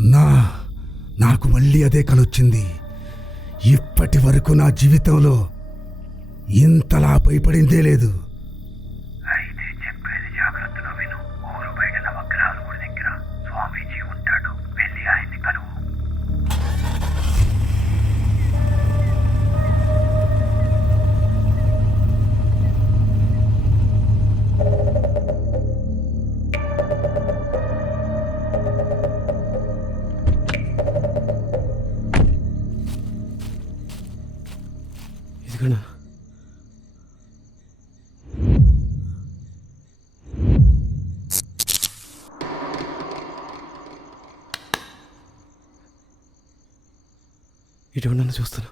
అన్నా, నాకు మళ్ళీ అదే కలొచ్చింది. ఇప్పటి వరకు నా జీవితంలో ఇంతలా భయపడిందే లేదు. అయితే చెప్పేది జాగ్రత్తగా విను. ఊరు బయట నవగ్రహాల గుడి దగ్గర స్వామీజీ ఉంటాడు. వెళ్ళి ఆయన్ని కలువు. ఇదిగోనా ఇటువంటి చూస్తాను.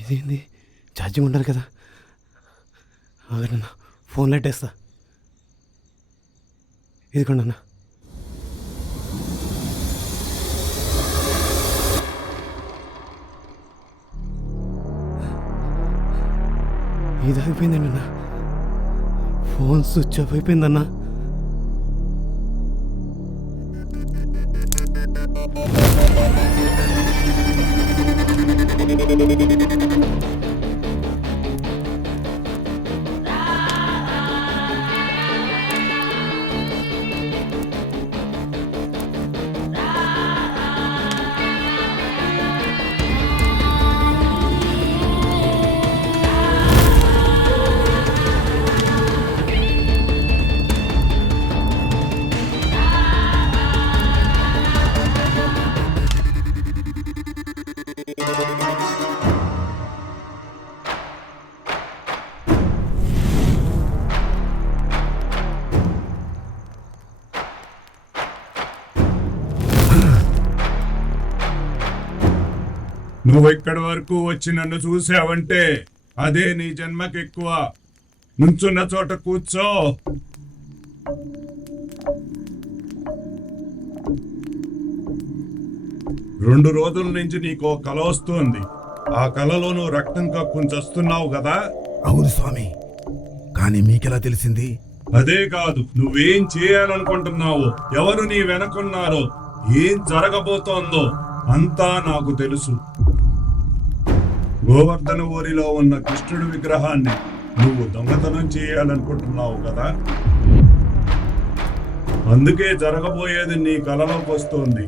ఇదేంది, ఛార్జింగ్ ఉండాలి కదా. ఆగనన్నా, ఫోన్ లైట్ వేస్తా. ఇదిగోండి అన్న. ఇది అయిపోయిందండి అన్న, ఫోన్ స్విచ్ ఆఫ్ అయిపోయిందన్నా. నువ్వు ఇక్కడి వరకు వచ్చి నన్ను చూసావంటే అదే నీ జన్మకి ఎక్కువ. నుంచున్న చోట కూర్చో. రెండు రోజుల నుంచి నీకో కల వస్తుంది. ఆ కలలో నువ్వు రక్తం కక్కుని చస్తున్నావు కదా. అవును స్వామి, కానీ మీకెలా తెలిసింది? అదే కాదు, నువ్వేం చేయాలనుకుంటున్నావో, ఎవరు నీ వెనకున్నారో, ఏం జరగబోతోందో అంతా నాకు తెలుసు. గోవర్ధన ఊరిలో ఉన్న కృష్ణుడి విగ్రహాన్ని నువ్వు దొంగతనం చేయాలనుకుంటున్నావు కదా. అందుకే జరగబోయేది నీ కలలోకి వస్తోంది.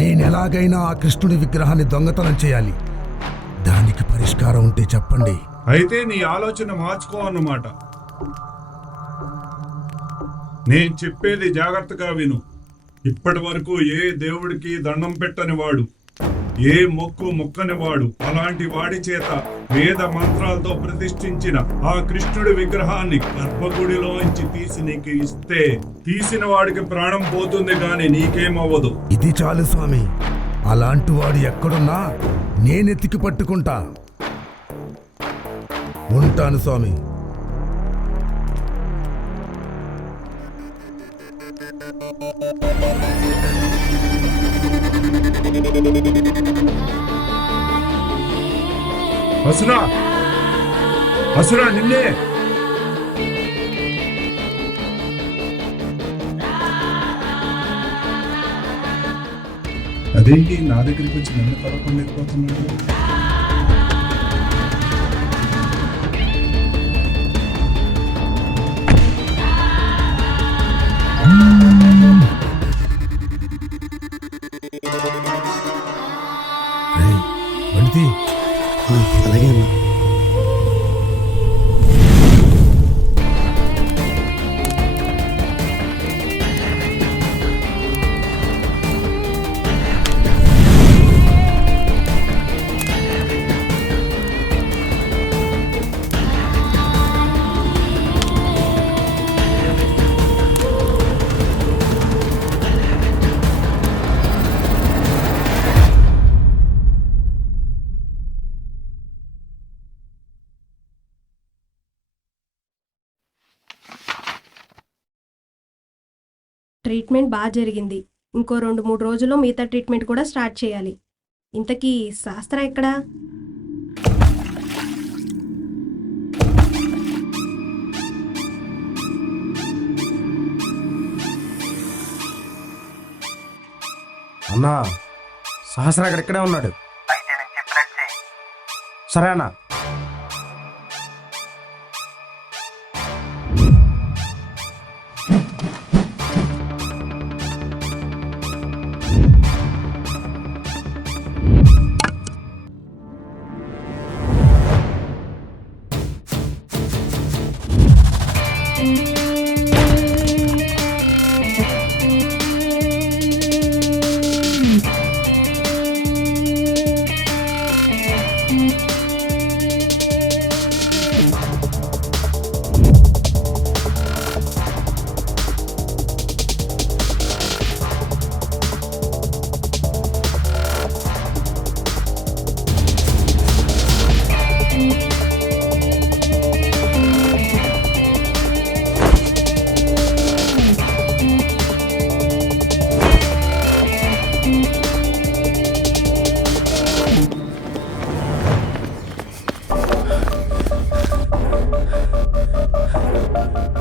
నేనెలాగైనా ఆ కృష్ణుడి విగ్రహాన్ని దొంగతనం చేయాలి. దానికి పరిష్కారం ఉంటే చెప్పండి. అయితే నీ ఆలోచన మార్చుకో అన్నమాట. నేను చెప్పేది జాగ్రత్తగా విను. ఇప్పటి వరకు ఏ దేవుడికి దండం పెట్టని వాడు, ఏ మొక్కు మొక్కని వాడు, అలాంటి వాడి చేత వేద మంత్రాలతో ప్రతిష్ఠించిన ఆ కృష్ణుడి విగ్రహాన్ని గర్భగుడిలోంచి తీసి నీకు ఇస్తే తీసిన వాడికి ప్రాణం పోతుంది గాని నీకేమవ్వదు. ఇది చాలు స్వామి. అలాంటి వాడు ఎక్కడున్నా నేనెత్తికి పట్టుకుంటా. ఉంటాను స్వామి. అసురా, అసురా, నిన్నే. అదేంటి నా దగ్గరికి వచ్చి నన్ను కలవకుండా వెళ్ళిపోతున్నాడు? బండితి, అలాగే అన్న. ట్రీట్మెంట్ బాగా జరిగింది. ఇంకో 2-3 రోజుల్లో మిగతా ట్రీట్మెంట్ కూడా స్టార్ట్ చేయాలి. ఇంతకీ శాస్త్ర ఎక్కడా? అన్నా సహస్ర ఇక్కడే ఉన్నాడు. అయితే నేను చెప్పినట్టు చెయ్యి. సరే అన్నా.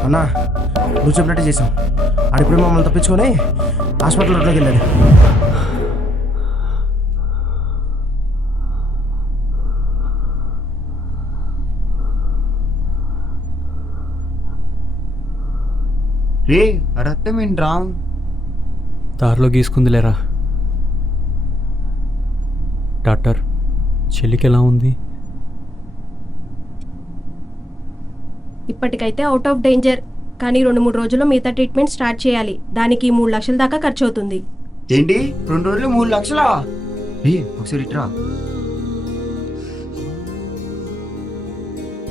అన్నా నువ్వు చెప్పినట్టు చేసాం. ఆడిప్పుడు మమ్మల్ని తప్పించుకొని హాస్పిటల్ రోడ్లోకి వెళ్ళాడు. రే రక్తం ఏంట్రా? దారిలో గీసుకుందిలేరా. డాక్టర్, చెల్లికి ఎలా ఉంది? ఇప్పటికైతే అవుట్ ఆఫ్ డేంజర్, కానీ 2-3 రోజుల్లో మిగతా ట్రీట్మెంట్ స్టార్ట్ చేయాలి. దానికి 3 లక్షల దాకా ఖర్చు అవుతుంది. ఏంటి 2 రోజులు 3 లక్షలా? రే ఒకసారి ఇట్రా.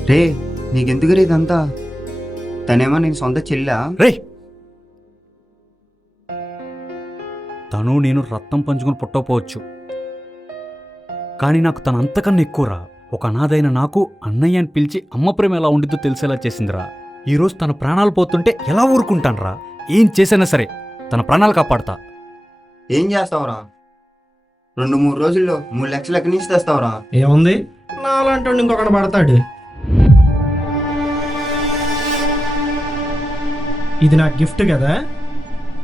రే నీకెందుకు రే ఇదంతా? తనేమో నేను సొంత చెల్లా? రే, తను నేను రక్తం పంచుకుని పుట్టకపోవచ్చు, కానీ నాకు తన అంతకన్నా ఎక్కువరా. ఒక అనాథైన నాకు అన్నయ్య అని పిలిచి అమ్మ ప్రేమ ఎలా ఉండిద్దో తెలిసేలా చేసిందిరా. ఈరోజు తన ప్రాణాలు పోతుంటే ఎలా ఊరుకుంటానరా? ఏం చేసైనా సరే తన ప్రాణాలు కాపాడతా. ఏం చేస్తావురా? 2-3 రోజుల్లో 3 లక్షలు ఎక్కడి నుంచి తెస్తావురా? ఏముంది, నాలంటూ ఇంకొకటి పడతాడు. ఇది నా గిఫ్ట్ కదా.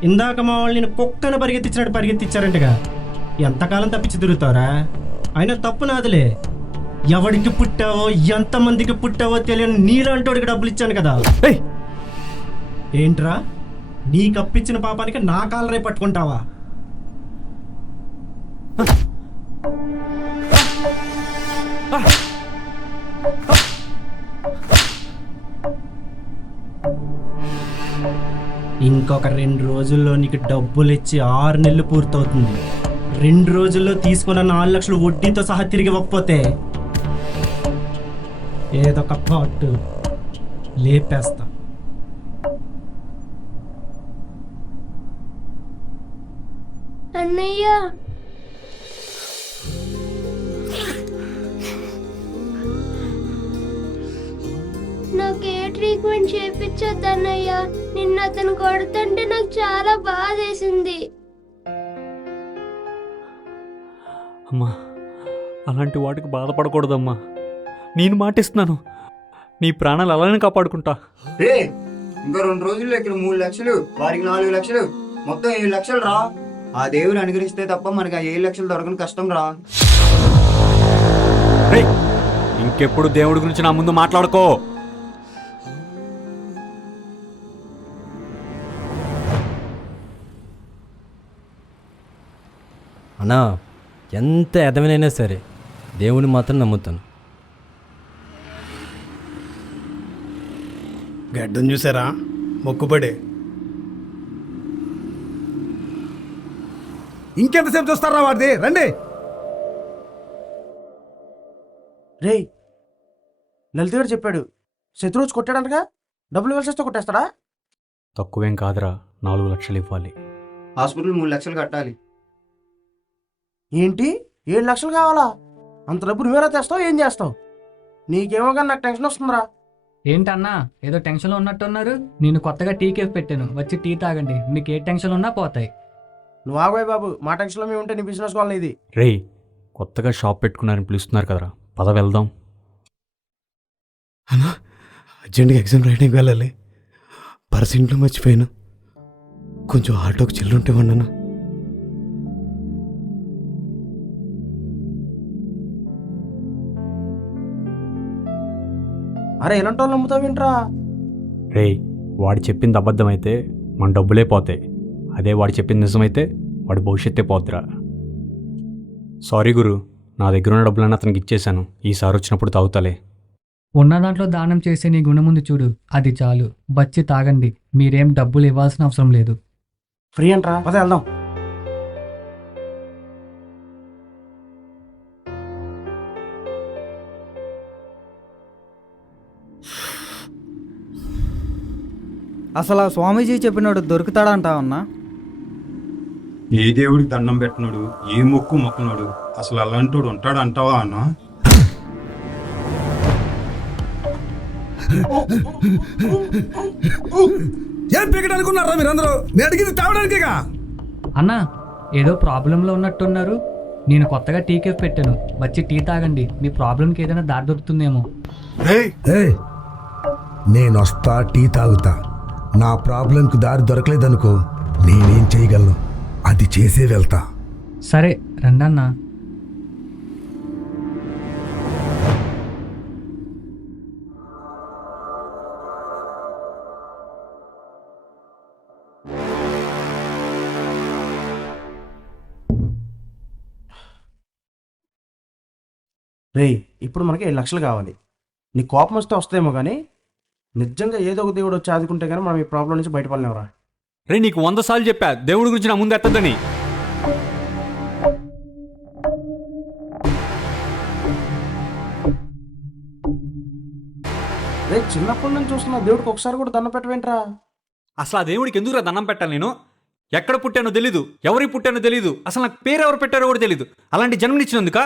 ఇందాక మా వాళ్ళు నేను కుక్కను పరిగెత్తించినట్టు పరిగెత్తించారంటగా. ఎంతకాలం తప్పించి తిరుగుతావురా? అయినా తప్పు నాదిలే. ఎవడికి పుట్టావో ఎంతమందికి పుట్టావో తెలియని నీలాంటోడికి డబ్బులు ఇచ్చాను కదా. ఏయ్, ఏంట్రా, నీ కప్పిచ్చిన పాపానికి నా కాలరే పట్టుకుంటావా? ఇంకొక 2 రోజుల్లో నీకు డబ్బులు ఇచ్చి 6 నెలలు పూర్తవుతుంది. 2 రోజుల్లో తీసుకున్న 4 లక్షలు వడ్డీతో సహా తిరిగి ఇవ్వకపోతే ఏదో ఒక పాటు లేపేస్తా. అన్నయ్య, నాకు ఏ ట్రీట్మెంట్ చేయించొద్దు అన్నయ్య. నిన్న అతను కొడుతుంటే నాకు చాలా బాధేసింది. అమ్మా, అలాంటి వాటికి బాధపడకూడదమ్మా. నేను మాటిస్తున్నాను, నీ ప్రాణాలు అలానే కాపాడుకుంటా. రే ఇంకా 2 రోజుల్లో ఇక్కడ 3 లక్షలు, వారికి 4 లక్షలు, మొత్తం 7 లక్షలు రా. ఆ దేవుడు అనుగ్రహిస్తే తప్ప మనకి ఆ 7 లక్షలు దొరకని కష్టం రా. రే, ఇంకెప్పుడు దేవుడి గురించి నా ముందు మాట్లాడుకో. అన్నా, ఎంత ఎదవనైనా సరే దేవుని మాత్రం నమ్ముతాను. గడ్డం చూసారా? మొక్కుబడే. ఇంకెంతసేపు చూస్తారా వాడిది? రండి. రే, లలిత గారు చెప్పాడు శత్రువుచి కొట్టాడంటగా. డబ్బులు ఇవ్వాల్సి వస్తే కొట్టేస్తాడా? తక్కువేం కాదురా, 4 లక్షలు ఇవ్వాలి. హాస్పిటల్ 3 లక్షలు కట్టాలి. ఏంటి 7 లక్షలు కావాలా? అంత డబ్బు నువ్వేలా తెస్తావు? ఏం చేస్తావు? నీకేమో కానీ నాకు టెన్షన్ వస్తుందిరా. ఏంటన్నా ఏదో టెన్షన్లో ఉన్నట్టున్నారు? నేను కొత్తగా టీ కేఫ్ పెట్టాను, వచ్చి టీ తాగండి, మీకు ఏ టెన్షన్ ఉన్నా పోతాయి. నువ్వు ఆగోయ్ బాబు, మా టెన్షన్లో మేము ఉంటే నీ బిజినెస్ కావాలి ఇది. రే, కొత్తగా షాప్ పెట్టుకున్నారని పిలుస్తున్నారు కదరా, పద వెళ్దాం. అన్నా, అర్జెంట్గా ఎగ్జామ్ రాయడానికి వెళ్ళాలి. పర్స్ ఇంట్లో మర్చిపోయాను. కొంచెం ఆటోకి చిల్లుంటే అన్నా. అరే ఎలాంటి వాళ్ళు నమ్ముతావేంట్రా? రేయ్, వాడు చెప్పింది అబద్ధమైతే మన డబ్బులే పోతాయి. అదే వాడు చెప్పింది నిజమైతే వాడి భవిష్యత్తే పోద్దిరా. సారీ గురు, నా దగ్గర ఉన్న డబ్బులన్నీ అతనికి ఇచ్చేశాను. ఈసారి వచ్చినప్పుడు తాగుతాలే. ఉన్న దాంట్లో దానం చేసే నీ గుణం ముందు చూడు, అది చాలు. బచ్చి తాగండి, మీరేం డబ్బులు ఇవ్వాల్సిన అవసరం లేదు. ఫ్రీ అంట్రా, పద వెళ్దాం. అసలు ఆ స్వామీజీ చెప్పినాడు దొరుకుతాడంటావన్నా? ఏ దేవుడికి దండం పెట్టినాడు, ఏ మొక్కు మొక్కనాడు, అసలు అలాంటోడు ఉంటాడు అంటావా అన్న? ఏం పీకట అనుకున్నారా మీరందరూ? నేను అడిగింది తాగడానికేగా. అన్నా, ఏదో ప్రాబ్లంలో ఉన్నట్టున్నారు. నేను కొత్తగా టీ కేఫ్ పెట్టాను, వచ్చి టీ తాగండి. మీ ప్రాబ్లంకి ఏదైనా దారి దొరుకుతుందేమో. ఏయ్, నేను వస్తా, టీ తాగుతా. నా ప్రాబ్లంకు దారి దొరకలేదనుకో, నేనేం చేయగలను అది చేసే వెళ్తా. సరే రండన్నా. రేయ్, ఇప్పుడు మనకి 7 లక్షలు కావాలి. నీ కోపం వస్తే వస్తాయేమో కానీ నిజంగా ఏదో ఒక దేవుడు వచ్చి ఆదుకుంటే కానీ మనం ఈ ప్రాబ్లం నుంచి బయటపడలేవరా. రే, నీకు 100 సార్లు చెప్పా దేవుడి గురించి నా ముందు ఎత్తద్దని. రే, చిన్నప్పటి నుంచి చూస్తున్నా దేవుడికి ఒకసారి కూడా దండం పెట్టవేంట్రా? అసలు ఆ దేవుడికి ఎందుకురా దండం పెట్టాలి నేను? ఎక్కడ పుట్టానో తెలీదు, ఎవరికి పుట్టానో తెలీదు, అసలు నాకు పేరు ఎవరు పెట్టారో కూడా తెలీదు. అలాంటి జన్మనిచ్చినందుక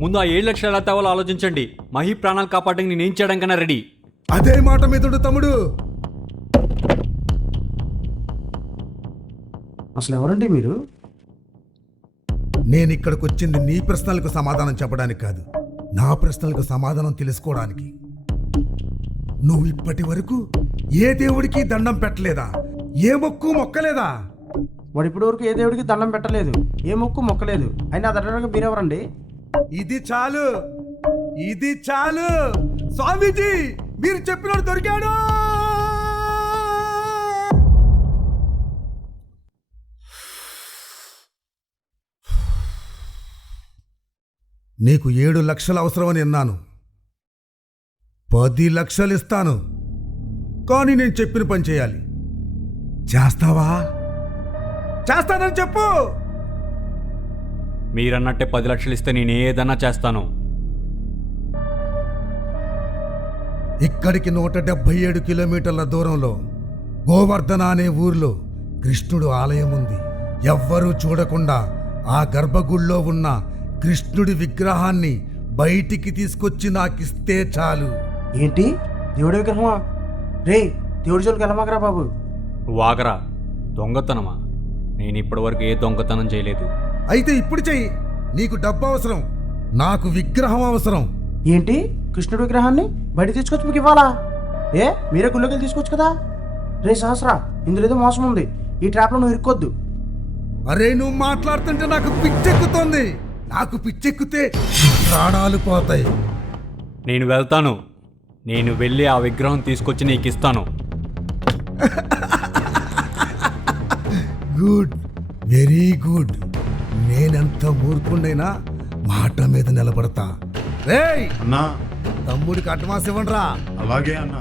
ముందు ఆ 7 లక్షలు ఎలా తేవాలో ఆలోచించండి. మహి ప్రాణాలు కాపాడడానికి నేనేం చేయడం కన్నా రెడీ. అదే మాట మీదుడు తమ్ముడు. అసలు ఎవరండి మీరు? నేను ఇక్కడికి వచ్చింది నీ ప్రశ్నలకు సమాధానం చెప్పడానికి కాదు, నా ప్రశ్నలకు సమాధానం తెలుసుకోవడానికి. నువ్వు ఇప్పటి వరకు ఏ దేవుడికి దండం పెట్టలేదా? ఏ మొక్కు మొక్కలేదా? వాడు ఇప్పటి వరకు ఏ దేవుడికి దండం పెట్టలేదు, ఏ మొక్కు మొక్కలేదు. అయినా అది అడగడానికి మీరెవరండి? ఇది చాలు, ఇది చాలు. స్వామీజీ, మీరు చెప్పినోడు దొరికాడు. నీకు 7 లక్షలు అవసరమని విన్నాను. 10 లక్షలు ఇస్తాను, కానీ నేను చెప్పిన పని చేయాలి. చేస్తావా? చేస్తానని చెప్పు. మీరన్నట్టే 10 లక్షలు ఇస్తే నేను ఏదన్నా చేస్తాను. ఇక్కడికి 177 కిలోమీటర్ల దూరంలో గోవర్ధన అనే ఊర్లో కృష్ణుడు ఆలయం ఉంది. ఎవ్వరూ చూడకుండా ఆ గర్భగుడిలో ఉన్న కృష్ణుడి విగ్రహాన్ని బయటికి తీసుకొచ్చి నాకిస్తే చాలు. ఏంటి, దేవుడి విగ్రహమా? రే, దేవుడి జోలికి వెళ్ళమాకరా బాబు. వాగరా, దొంగతనమా? నేను ఇప్పటివరకు ఏ దొంగతనం చేయలేదు. అయితే ఇప్పుడు చెయ్యి. నీకు డబ్బు అవసరం, నాకు విగ్రహం అవసరం. ఏంటి, కృష్ణుడి విగ్రహాన్ని బయట తీసుకొచ్చి మీకు ఇవ్వాలా? ఏ, మీరే గుళ్ళోకి వెళ్ళి తీసుకోవచ్చు కదా. రే సహస్రా, ఇందులో ఏదో మోసం ఉంది. ఈ ట్రాప్లో నువ్వు ఇరుక్కొద్దు. అరే, నువ్వు మాట్లాడుతుంటే నాకు పిచ్చెక్కుతోంది. నాకు పిచ్చెక్కితే ప్రాణాలు పోతాయి. నేను వెళ్తాను. నేను వెళ్ళి ఆ విగ్రహం తీసుకొచ్చి నీకు ఇస్తాను. Good, very good. నేనెంత మూర్ఖుండైనా మాట మీద నిలబడతా. రేయ్ అన్నా, తమ్ముడికి అడ్వాన్స్ ఇవ్వండిరా. అలాగే అన్నా.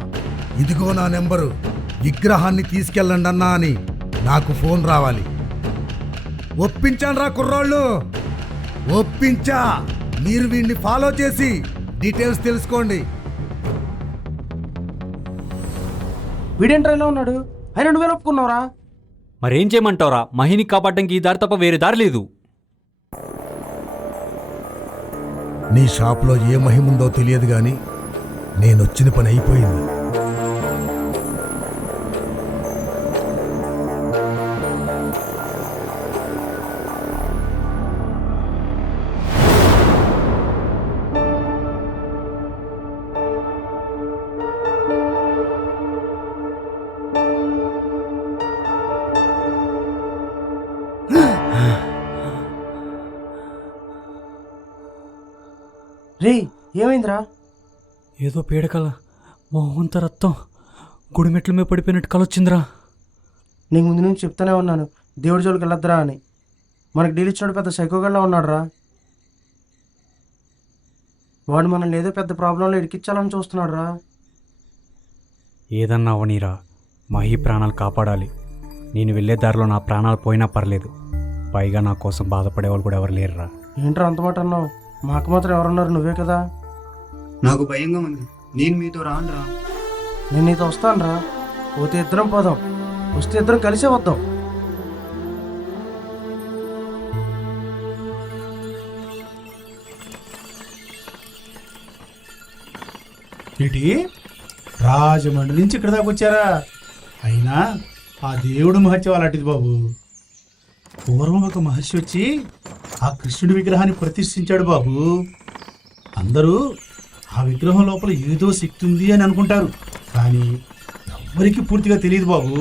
ఇదిగో నా నెంబరు. విగ్రహాన్ని తీసుకెళ్ళండి అన్నా అని నాకు ఫోన్ రావాలి. ఒప్పించాను రా కుర్రాళ్ళు, ఒప్పించా. మీరు వీడిని ఫాలో చేసి డీటెయిల్స్ తెలుసుకోండి. వీడేంట్రా ఇలా ఉన్నాడు? అయినా నువ్వే ఒప్పుకున్నావురా? మరేం చేయమంటావురా? మహిని కాపాడడానికి ఈ దారి తప్ప వేరే దారి లేదు. నీ షాప్లో ఏ మహిముందో తెలియదు కానీ నేనొచ్చిన పని అయిపోయింది. రే ఏమైందిరా? ఏదో పీడకల మొహంత రక్తం గుడిమెట్ల మీద పడిపోయినట్టు కలొచ్చిందిరా. నీకు ముందు నుంచి చెప్తానే ఉన్నాను దేవుడి జోలికి వెళ్ళొద్దురా అని. మనకు డీల్ ఇచ్చినాడు పెద్ద సైకోగల్లా ఉన్నాడు రా. వాడు మనల్ని ఏదో పెద్ద ప్రాబ్లంలో ఇరికిచ్చాలని చూస్తున్నాడు రా. ఏదన్నా అవనీరా, మహి ప్రాణాలు కాపాడాలి. నేను వెళ్ళే దారిలో నా ప్రాణాలు పోయినా పర్లేదు, పైగా నా కోసం బాధపడేవాళ్ళు కూడా ఎవరు లేరురా. ఏంట్రా అంత మాట అన్నావు? మాకు మాత్రం ఎవరున్నారు? నువ్వే కదా. నాకు భయంగా ఉంది, నేను మీతో రానురా. నేను నీతో వస్తాను రా. పోతే ఇద్దరం పోదాం, వస్తే ఇద్దరం కలిసే వద్దాం. ఏంటి రాజమండ్రి నుంచి ఇక్కడ దాకా వచ్చారా? అయినా ఆ దేవుడు మహత్యం అలాంటిది బాబు. పూర్వం ఒక మహర్షి వచ్చి ఆ కృష్ణుడి విగ్రహాన్ని ప్రతిష్ఠించాడు బాబు. అందరూ ఆ విగ్రహం లోపల ఏదో శక్తి ఉంది అని అనుకుంటారు, కానీ ఎవరికి పూర్తిగా తెలియదు బాబు.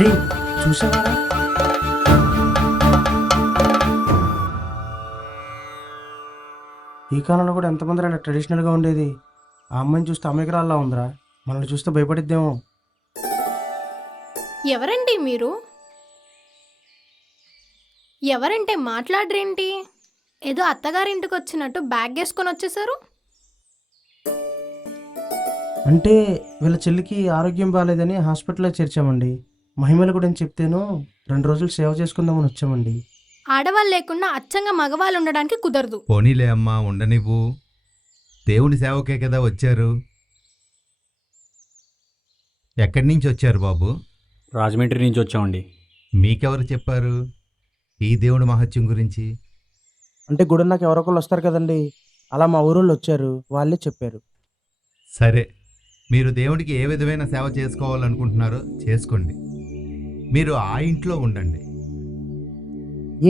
రే చూసావారా? ఈ కాలంలో కూడా ఎంతమంది ఇలా ట్రెడిషనల్గా ఉండేది. ఆ అమ్మాయిని చూస్తే అమెరికాలో ఉందిరా. మనల్ని చూస్తే భయపడిద్దేమో. ఎవరండి మీరు? ఎవరంటే మాట్లాడరేంటి? ఏదో అత్తగారింటికి వచ్చినట్టు బ్యాగ్ వేసుకొని వచ్చేసారు. అంటే వీళ్ళ చెల్లికి ఆరోగ్యం బాగాలేదని హాస్పిటల్లో చేర్చామండి. మహిమల గురించి చెప్తేను 2 రోజులు సేవ చేసుకుందామని వచ్చామండి. ఆడవాళ్ళు లేకుండా అచ్చంగా మగవాళ్ళు ఉండడానికి కుదరదు. పోనీలే అమ్మా, ఉండనివ్వు. దేవుని సేవకే కదా వచ్చారు. ఎక్కడి నుంచి వచ్చారు బాబు? రాజమండ్రి నుంచి వచ్చామండి. మీకెవరు చెప్పారు ఈ దేవుడి మహత్యం గురించి? అంటే గుడి నాకు ఎవరో ఒకళ్ళు వస్తారు కదండి, అలా మా ఊరోళ్ళు వచ్చారు, వాళ్ళే చెప్పారు. సరే, మీరు దేవుడికి ఏ విధమైన సేవ చేసుకోవాలనుకుంటున్నారో చేసుకోండి. మీరు ఆ ఇంట్లో ఉండండి.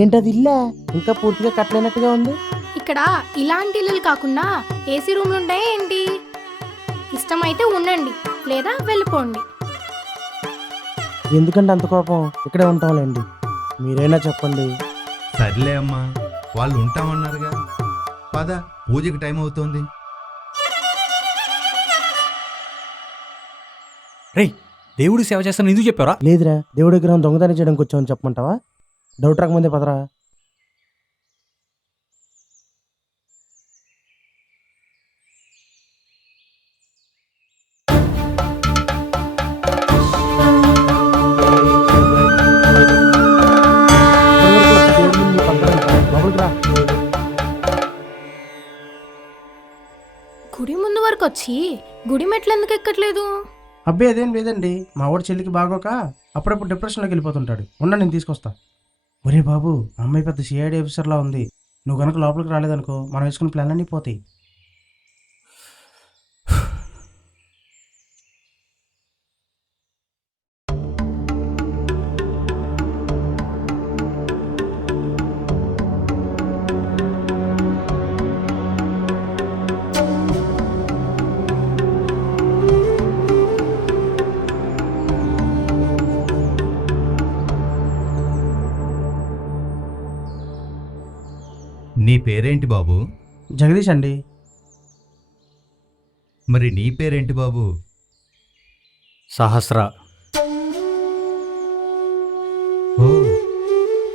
ఏంటది ఇల్లా ఇంకా పూర్తిగా కట్టలేనట్టుగా ఉంది? ఇక్కడ ఇలాంటి ఇల్లులు కాకుండా ఏసీ రూమ్లు ఉంటాయి ఏంటి? ఇష్టమైతే ఉండండి, లేదా వెళ్ళిపోండి. ఎందుకంటే అంత కోపం? ఇక్కడే ఉంటాంలేండి, మీరైనా చెప్పండి. సర్లే అమ్మా, వాళ్ళు ఉంటామన్నారుగా. పద, పూజకి టైం అవుతోంది. రే, దేవుడు సేవ చేస్తాను ఎందుకు చెప్పారా? లేదురా, దేవుడి విగ్రహం దొంగతనం చేయడానికి వచ్చామని చెప్పమంటావా? డౌట్ రాకముందే పదరా. గుడి ముందు వరకు వచ్చి గుడి మెట్లు ఎందుకు ఎక్కట్లేదు? అబ్బాయి అదేం లేదండి, మా వాడు చెల్లికి బాగోక అప్పుడప్పుడు డిప్రెషన్లోకి వెళ్ళిపోతుంటాడు. ఉన్నా నేను తీసుకొస్తా. ఒరే బాబు, అమ్మాయి పెద్ద సిఐడి ఆఫీసర్లా ఉంది. నువ్వు కనుక లోపలికి రాలేదనుకో మనం వేసుకున్న ప్లాన్ అన్నీ పోతాయి. నీ పేరేంటి బాబు? జగదీష్ అండి. మరి నీ పేరేంటి బాబు? సహస్ర. ఓ,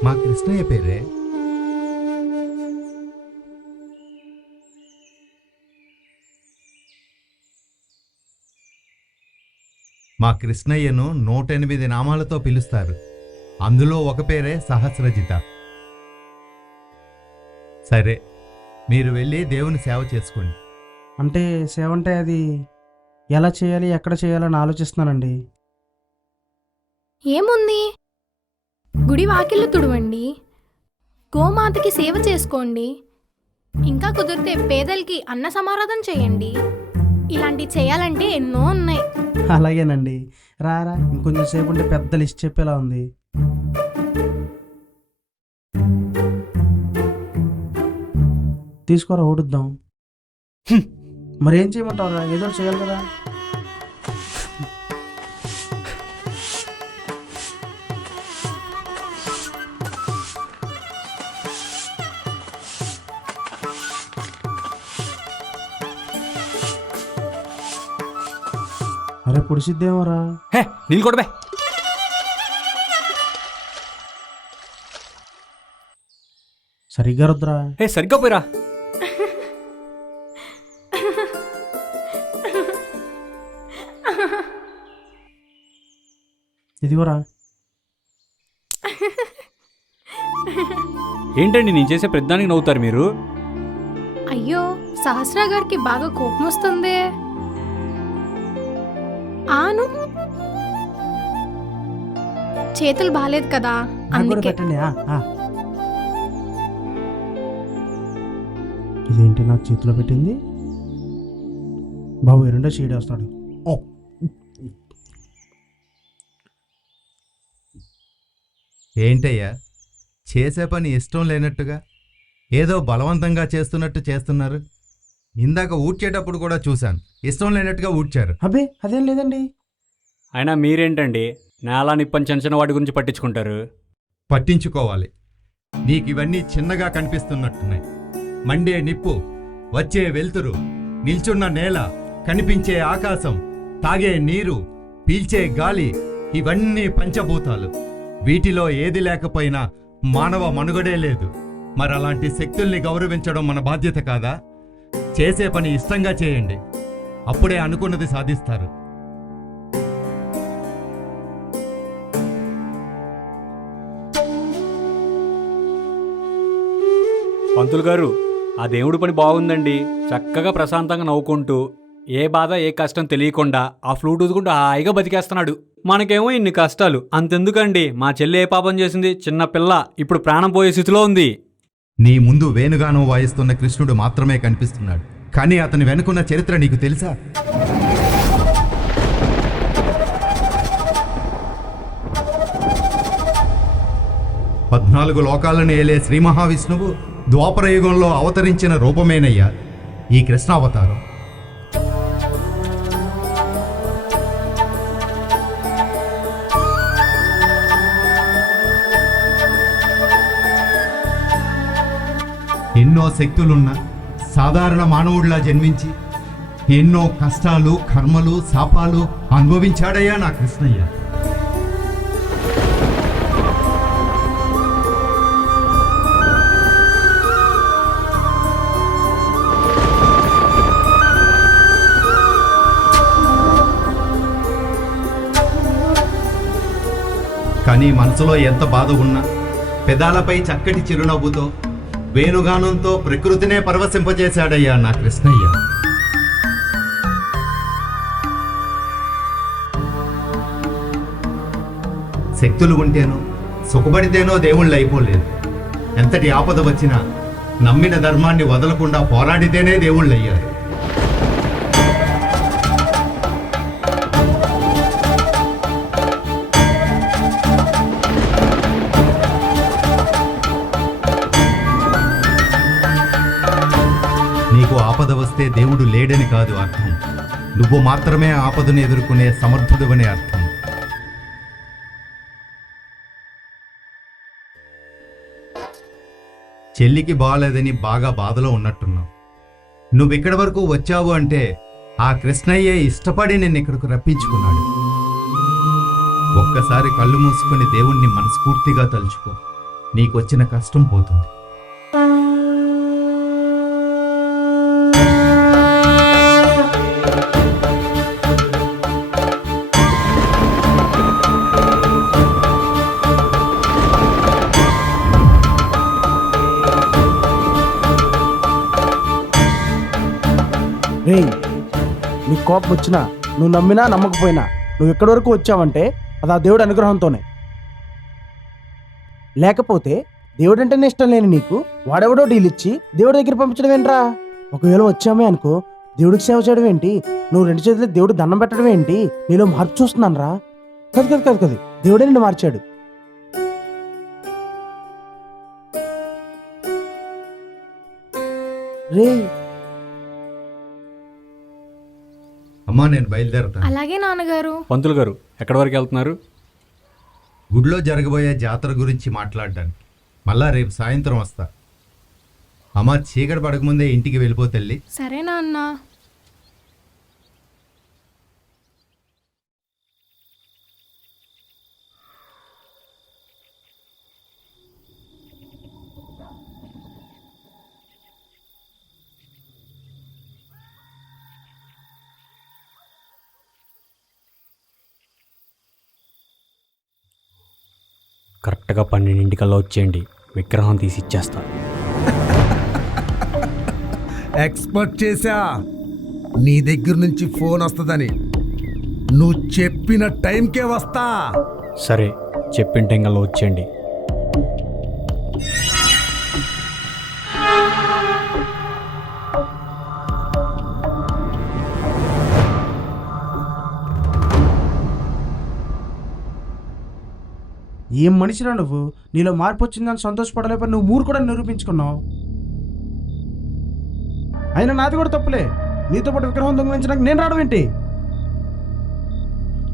మా కృష్ణయ్య పేరే. మా కృష్ణయ్యను 108 నామాలతో పిలుస్తారు. అందులో ఒక పేరే సహస్రజిత. సరే, మీరు వెళ్ళి దేవుని సేవ చేసుకోండి. అంటే సేవ అంటే అది ఎలా చేయాలి, ఎక్కడ చేయాలని ఆలోచిస్తున్నానండి. ఏముంది, గుడి వాకిళ్ళు తుడవండి, గోమాతకి సేవ చేసుకోండి. ఇంకా కుదిరితే పేదలకి అన్న సమారాధన చేయండి. ఇలాంటివి చేయాలంటే ఎన్నో ఉన్నాయి. అలాగేనండి. రారా, ఇంకొంచెం సేపు ఉంటే పెద్ద లిస్ట్ చెప్పేలా ఉంది. తీసుకోరా, ఓడుద్దాం. మరేం చేయమంటారా? ఏదో ఒకటి చేయాలి కదా. అరే పుడిసిద్దేమోరా. హే నీళ్ళు కొడబే. సరిగ్గా రుద్రా. హే సరిగ్గా పోయిరా. ఇదిగోరా. ఏంటండి నేను చేసే పెద్దానికి నవ్వుతారు మీరు? అయ్యో, సహస్రా గారికి బాగా కోపం వస్తుంది. ఆను చేతులు బాలేదు కదా, అందుకే. పెట్టండి. ఇదేంటి నాకు చేతిలో పెట్టింది? బాబు రెండో షీడ్ వస్తాడు. ఏంటయ్యా, చేసే పని ఇష్టం లేనట్టుగా ఏదో బలవంతంగా చేస్తున్నట్టు చేస్తున్నారు. ఇందాక ఊడ్చేటప్పుడు కూడా చూశాను, ఇష్టం లేనట్టుగా ఊడ్చారు. అబ్బే అదేం లేదండి. అయినా మీరేంటండి నేల నిప్పని చిన్న చిన్న వాటి గురించి పట్టించుకుంటారు? పట్టించుకోవాలి. నీకు ఇవన్నీ చిన్నగా కనిపిస్తున్నట్టున్నాయి. మండే నిప్పు, వచ్చే వెలుతురు, నిల్చున్న నేల, కనిపించే ఆకాశం, తాగే నీరు, పీల్చే గాలి, ఇవన్నీ పంచభూతాలు. వీటిలో ఏది లేకపోయినా మానవ మనుగడే లేదు. మరి అలాంటి శక్తుల్ని గౌరవించడం మన బాధ్యత కాదా? చేసే పని ఇష్టంగా చేయండి, అప్పుడే అనుకున్నది సాధిస్తారు. పంతులు గారు, ఆ దేవుడి పని బాగుందండి. చక్కగా ప్రశాంతంగా నవ్వుకుంటూ ఏ బాధ ఏ కష్టం తెలియకుండా ఆ ఫ్లూట్ ఊదుకుంటూ హాయిగా బతికేస్తున్నాడు. మనకేమో ఇన్ని కష్టాలు. అంతెందుకండి, మా చెల్లి ఏ పాపం చేసింది? చిన్న పిల్ల, ఇప్పుడు ప్రాణం పోయే స్థితిలో ఉంది. నీ ముందు వేణుగానం వాయిస్తున్న కృష్ణుడు మాత్రమే కనిపిస్తున్నాడు, కానీ అతని వెనుకున్న చరిత్ర నీకు తెలుసా? పద్నాలుగు లోకాలను ఏలే శ్రీ మహావిష్ణువు ద్వాపరయుగంలో అవతరించిన రూపమేనయ్యా ఈ కృష్ణావతారం. ఎన్నో శక్తులున్న సాధారణ మానవుడిలా జన్మించి ఎన్నో కష్టాలు, కర్మలు, శాపాలు అనుభవించాడయ్యా నా కృష్ణయ్య. కానీ మనసులో ఎంత బాధ ఉన్నా పెదాలపై చక్కటి చిరునవ్వుతో వేణుగానంతో ప్రకృతినే పరవశింపజేశాడయ్యా నా కృష్ణయ్య. శక్తులు ఉంటేనో సుఖపడితేనో దేవుళ్ళు అయిపోలేదు. ఎంతటి ఆపద వచ్చినా నమ్మిన ధర్మాన్ని వదలకుండా పోరాడితేనే దేవుళ్ళయ్యారు. నీకు ఆపద వస్తే దేవుడు లేడని కాదు అర్థం, నువ్వు మాత్రమే ఆపదను ఎదుర్కొనే సమర్థుడువనే అర్థం. చెల్లికి బాగాలేదని బాగా బాధలో ఉన్నట్టున్నావు. నువ్విక్కడి వరకు వచ్చావు అంటే ఆ కృష్ణయ్యే ఇష్టపడి నిన్ను ఇక్కడికి రప్పించుకున్నాడు. ఒక్కసారి కళ్ళు మూసుకొని దేవుణ్ణి మనస్ఫూర్తిగా తలుచుకో, నీకొచ్చిన కష్టం పోతుంది. రేయ్, నీ కోపం వచ్చినా నువ్వు నమ్మినా నమ్మకపోయినా నువ్వు ఎక్కడి వరకు వచ్చావంటే అది ఆ దేవుడి అనుగ్రహంతోనే. లేకపోతే దేవుడు అంటేనే ఇష్టం లేని నీకు వాడెవడో డీల్ ఇచ్చి దేవుడి దగ్గర పంపించడం ఏంట్రా? ఒకవేళ వచ్చామే అనుకో, దేవుడికి సేవ చేయడం ఏంటి, నువ్వు 2 చేతులు దేవుడు దండం పెట్టడం ఏంటి? నీలో మార్పు చూస్తున్నాను రా. కది దేవుడే నిన్ను మార్చాడు. రే అమ్మా నేను బయలుదేరతాను. అలాగే నాన్నగారు. పంతులు గారు ఎక్కడి వరకు వెళ్తున్నారు? గుడిలో జరగబోయే జాతర గురించి మాట్లాడడానికి. మళ్ళా రేపు సాయంత్రం వస్తా. అమ్మ చీకటి పడకముందే ఇంటికి వెళ్ళిపో తల్లి. సరే నాన్న. కరెక్ట్గా 12 వచ్చేయండి, విగ్రహం తీసి ఇచ్చేస్తా. ఎక్స్పెక్ట్ చేశా నీ దగ్గర నుంచి ఫోన్ వస్తుందని. నువ్వు చెప్పిన టైంకే వస్తా. సరే, చెప్పిన టైంకల్లా వచ్చేయండి. ఏం మనిషిరా నువ్వు? నీలో మార్పు వచ్చిందని సంతోషపడలేకపోయి నువ్వు ఊరు కూడా నిరూపించుకున్నావు. అయినా నాది కూడా తప్పులే. నీతో పాటు విగ్రహం దొంగిలించడానికి నేను రావడం ఏంటి?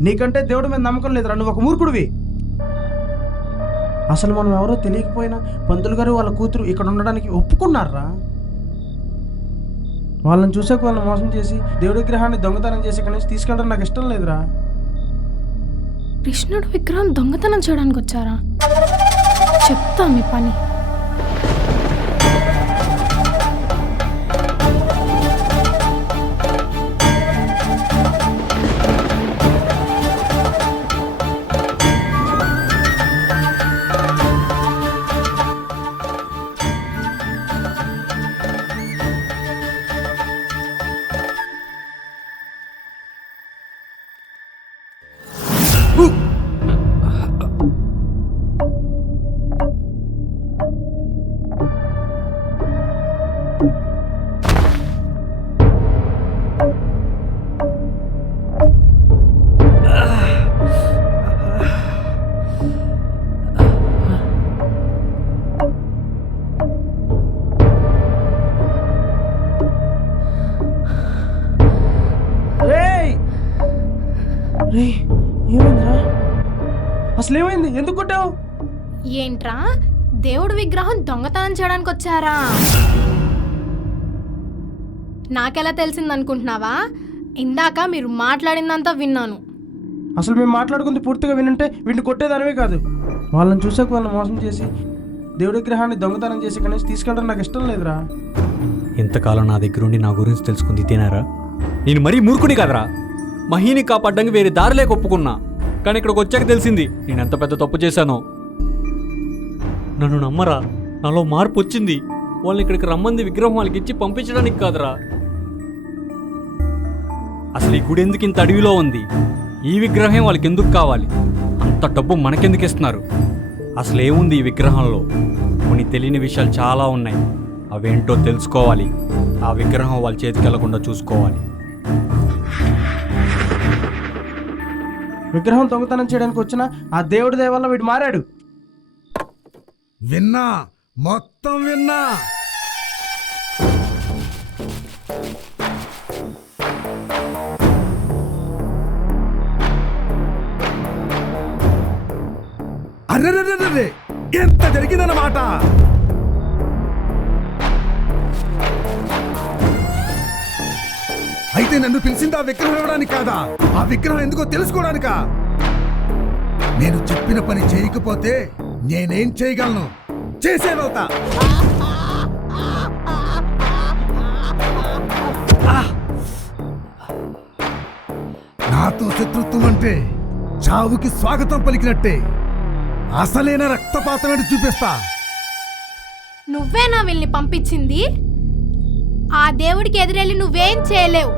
నీకంటే దేవుడి మీద నమ్మకం లేదురా, నువ్వు ఒక మూర్ఖుడివి. అసలు మనం ఎవరో తెలియకపోయినా పంతులు గారు వాళ్ళ కూతురు ఇక్కడ ఉండడానికి ఒప్పుకున్నారా? వాళ్ళని చూసాక వాళ్ళని మోసం చేసి దేవుడి విగ్రహాన్ని దొంగతనం చేసి ఇక్కడి నుంచి తీసుకెళ్ళడం నాకు ఇష్టం లేదురా. కృష్ణుడు విగ్రహం దొంగతనం చేయడానికి వచ్చారా? చెప్తా మీ పని. ఏమైందిరా? అసలు ఏమైంది? ఎందుకు కొట్టావు? ఏంట్రా, దేవుడి విగ్రహం దొంగతనం చేయడానికి వచ్చారా? నాకెలా తెలిసిందనుకుంటున్నావా? ఇందాక మీరు మాట్లాడిందంతా విన్నాను. అసలు మేము మాట్లాడుకుంది పూర్తిగా వినంటే వీటిని కొట్టేదానివే కాదు. వాళ్ళని చూసాక వాళ్ళని మోసం చేసి దేవుడి విగ్రహాన్ని దొంగతనం చేసి ఇక్కడి నుంచి తీసుకెళ్ళడం నాకు ఇష్టం లేదురా. ఇంతకాలం నా దగ్గర ఉండి నా గురించి తెలుసుకుంది తినారా? నేను మరీ మూర్ఖుని కదరా. మహీని కాపాడడానికి వేరే దారిలే ఒప్పుకున్నా, కానీ ఇక్కడికి వచ్చాక తెలిసింది నేను ఎంత పెద్ద తప్పు చేశానో. నన్ను నమ్మరా, నాలో మార్పు వచ్చింది. వాళ్ళని ఇక్కడికి రమ్మంది విగ్రహం వాళ్ళకి ఇచ్చి పంపించడానికి కాదురా. అసలు ఈ గుడి ఎందుకు ఇంత అడవిలో ఉంది? ఈ విగ్రహం వాళ్ళకి ఎందుకు కావాలి? అంత డబ్బు మనకెందుకు ఇస్తున్నారు? అసలు ఏముంది ఈ విగ్రహంలో? కొన్ని తెలియని విషయాలు చాలా ఉన్నాయి. అవేంటో తెలుసుకోవాలి. ఆ విగ్రహం వాళ్ళ చేతికి వెళ్లకుండా చూసుకోవాలి. విగ్రహం దొంగతనం చేయడానికి వచ్చిన ఆ దేవుడి దయ వల్ల వీడు మారాడు. విన్నా, మొత్తం విన్నా. అర్రే, ఎంత జరిగిందన్నమాట. అయితే నన్ను పిలిచింది ఆ విగ్రహం ఇవ్వడానికి కాదా? ఆ విగ్రహం ఎందుకో తెలుసుకోవడానికా? నేను చెప్పిన పని చేయకపోతే నేనేం చేయగలను? చేసేవవుతా. నాతో శత్రుత్వం అంటే చావుకి స్వాగతం పలికినట్టే. అసలైన రక్తపాతం ఏంటి చూపిస్తా. నువ్వేనా వీళ్ళని పంపించింది? ఆ దేవుడికి ఎదురెళ్ళి నువ్వేం చేయలేవు.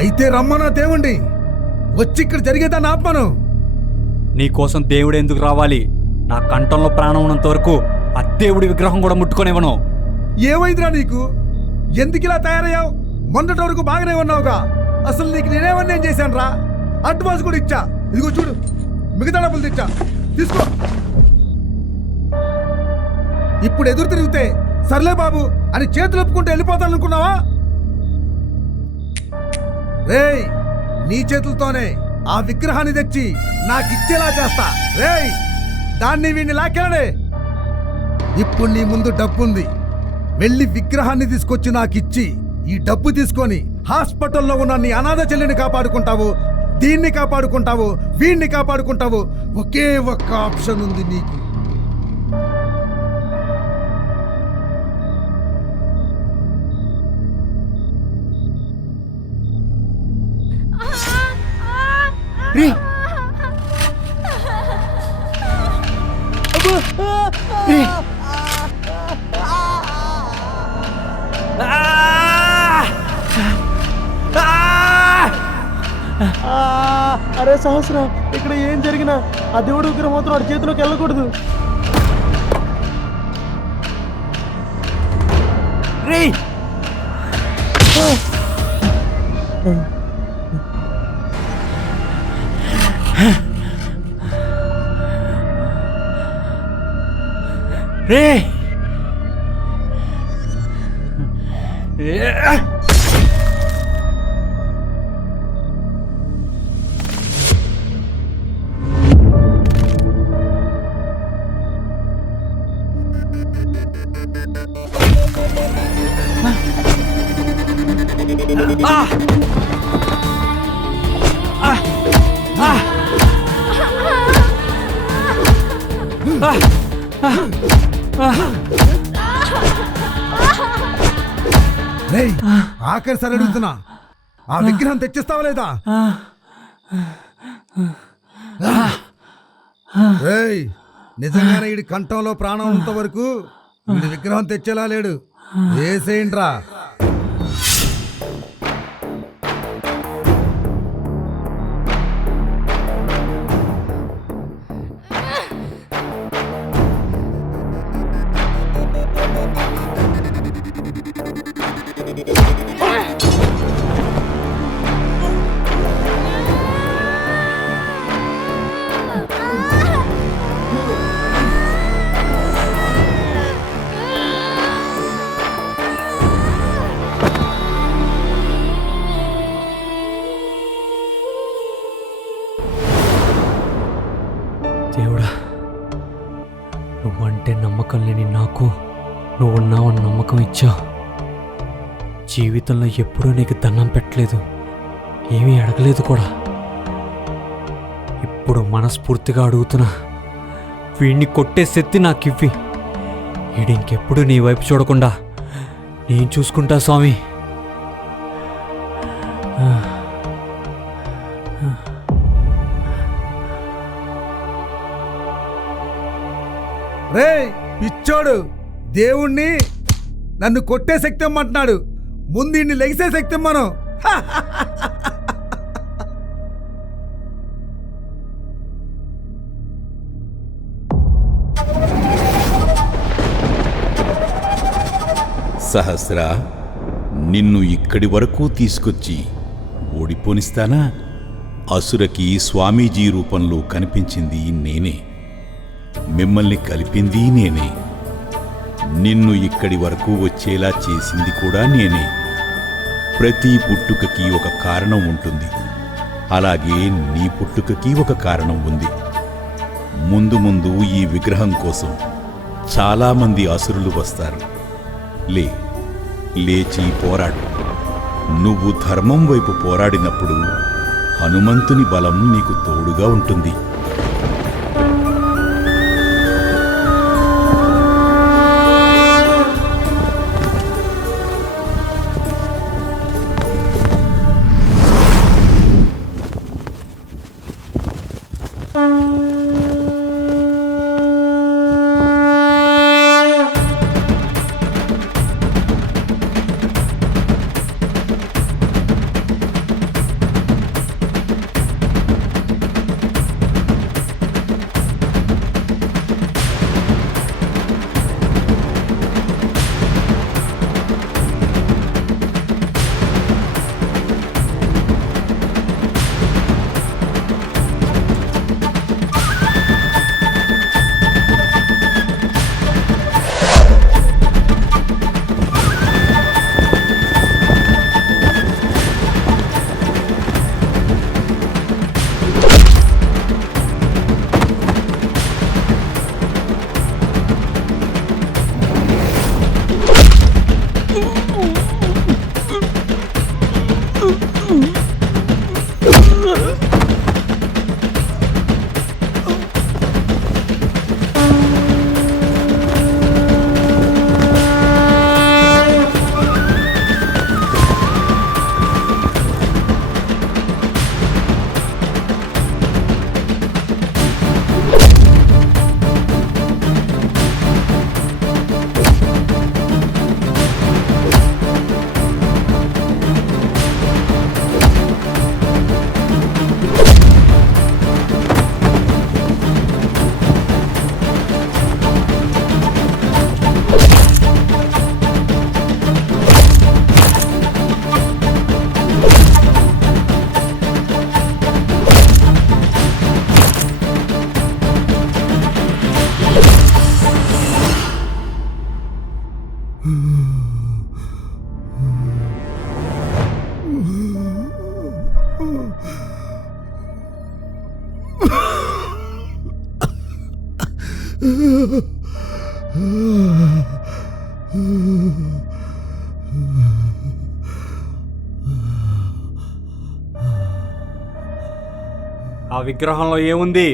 అయితే రమ్మనా దేవుణ్ణి, వచ్చి ఇక్కడ జరిగేదాన్ని ఆత్మను. నీకోసం దేవుడు ఎందుకు రావాలి? నా కంఠంలో ప్రాణం ఉన్నంత వరకు ఆ దేవుడి విగ్రహం కూడా ముట్టుకొనివ్వను. ఏమైందిరా నీకు? ఎందుకు ఇలా తయారయ్యావు? మొన్నటి వరకు బాగానే ఉన్నావుగా. అసలు నీకు నేనేమన్నా చేశాను రా? అడ్వాన్స్ కూడా ఇచ్చా. ఇదిగో చూడు, మిగతా డబ్బులు తెచ్చా, తీసుకో. ఇప్పుడు ఎదురు తిరిగితే సర్లే బాబు అని చేతులు ఒప్పుకుంటూ వెళ్ళిపోతాననుకున్నావా? రేయ్, నీ చేతులతోనే ఆ విగ్రహాన్ని తెచ్చి నాకిచ్చేలా చేస్తా. రేయ్, దాన్ని వీడిని లాక్కెళ్ళడే. ఇప్పుడు నీ ముందు డబ్బుంది. వెళ్ళి విగ్రహాన్ని తీసుకొచ్చి నాకిచ్చి ఈ డబ్బు తీసుకొని హాస్పిటల్లో ఉన్న నీ అనాథ చెల్లిని కాపాడుకుంటావు, దీన్ని కాపాడుకుంటావు, వీణ్ణి కాపాడుకుంటావు. ఒకే ఒక్క ఆప్షన్ ఉంది నీకు. అరే సహస్రం, ఇక్కడ ఏం జరిగినా ఆ దేవుడి విగ్రహం మాత్రం వాడి చేతిలోకి వెళ్ళకూడదు. రే రే ఆఖరి సరే అడుగుతున్నా, ఆ విగ్రహం తెచ్చిస్తావా లేదా? రేయ్, నిజంగానే ఈడి కంఠంలో ప్రాణం ఉన్నంత వరకు వీడి విగ్రహం తెచ్చేలా లేడు. వేసేయండ్రా. దేవుడా, నువ్వంటే నమ్మకం లేని నాకు నువ్వున్నావని నమ్మకం ఇచ్చావు. జీవితంలో ఎప్పుడూ నీకు దండం పెట్టలేదు, ఏమీ అడగలేదు కూడా. ఇప్పుడు మనస్ఫూర్తిగా అడుగుతున్నా, వీడిని కొట్టే శక్తి నాకివ్వి. వీడు ఇంకెప్పుడు నీ వైపు చూడకుండా నేను చూసుకుంటా స్వామి. రేయ్ పిచ్చోడు, దేవుణ్ణి నన్ను కొట్టే శక్తి ఇమ్మంటున్నాడు. ముందు ఇన్ని లెగిసే శక్తి ఇమ్మను. సహస్ర, నిన్ను ఇక్కడి వరకు తీసుకొచ్చి ఓడిపోనిస్తానా? అసురకి స్వామీజీ రూపంలో కనిపించింది నేనే, మిమ్మల్ని కలిపింది నేనే, నిన్ను ఇక్కడి వరకు వచ్చేలా చేసింది కూడా నేనే. ప్రతి పుట్టుకకి ఒక కారణం ఉంటుంది, అలాగే నీ పుట్టుకకి ఒక కారణం ఉంది. ముందు ముందు ఈ విగ్రహం కోసం చాలామంది అసురులు వస్తారు. లేచి పోరాడు. నువ్వు ధర్మం వైపు పోరాడినప్పుడు హనుమంతుని బలం నీకు తోడుగా ఉంటుంది. ఆ విగ్రహంలో ఏముంది?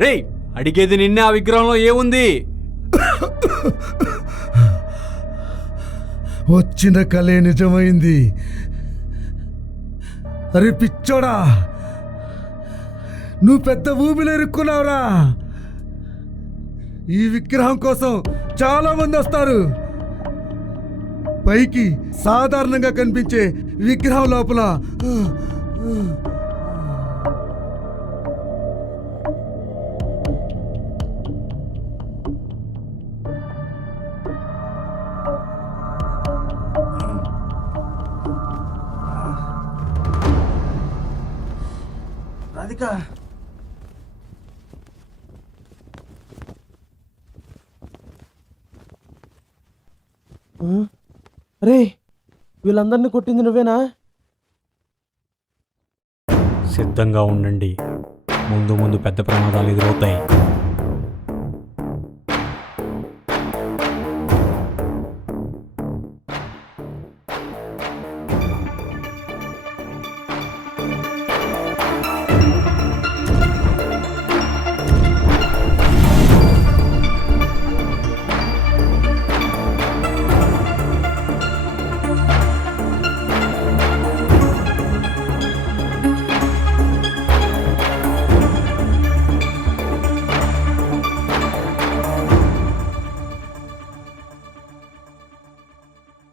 రేయ్, అడిగేది నిన్నే. ఆ విగ్రహంలో ఏముంది? వచ్చిన కలే నిజమైంది. అరే పిచ్చోడా, నువ్వు పెద్ద ఊబిలో ఇరుక్కున్నావురా. ఈ విగ్రహం కోసం చాలా మంది వస్తారు. పైకి సాధారణంగా కనిపించే విగ్రహం లోపల రాధిక, రే వీళ్ళందరినీ కొట్టింది నువ్వేనా? సిద్ధంగా ఉండండి, ముందు ముందు పెద్ద ప్రమాదాలు ఎదురవుతాయి.